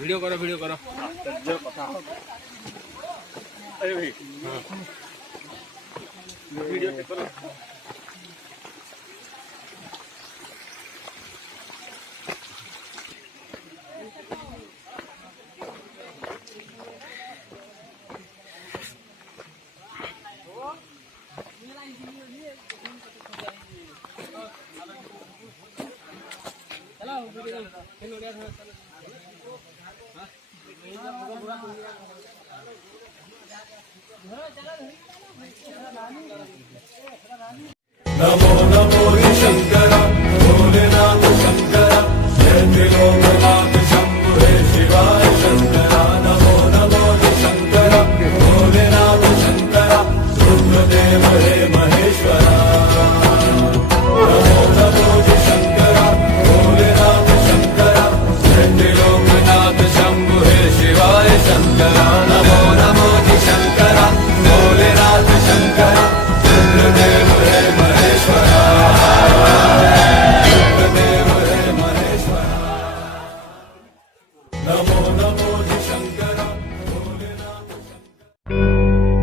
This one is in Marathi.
वीडियो करो वीडियो करो वीडियो करो नमो नमो शंकर भोलेनाथ शंकर जय त्रिलोकनाथ शंभु हे शिवाय शंकर नमो नमो शंकर भोलेनाथ शंकर रुद्रदेव हे महेश्वरा नमो नमो शंकर भोलेनाथ शंकर जय त्रिलोकनाथ शंभु हे शिवाय शंकर नमो नमो शंकर भोलेनाथ शंकर रुद्रदेव हे महेश्वरा रुद्रदेव हे महेश्वरा नमो नमो शंकर भोलेनाथ शंकर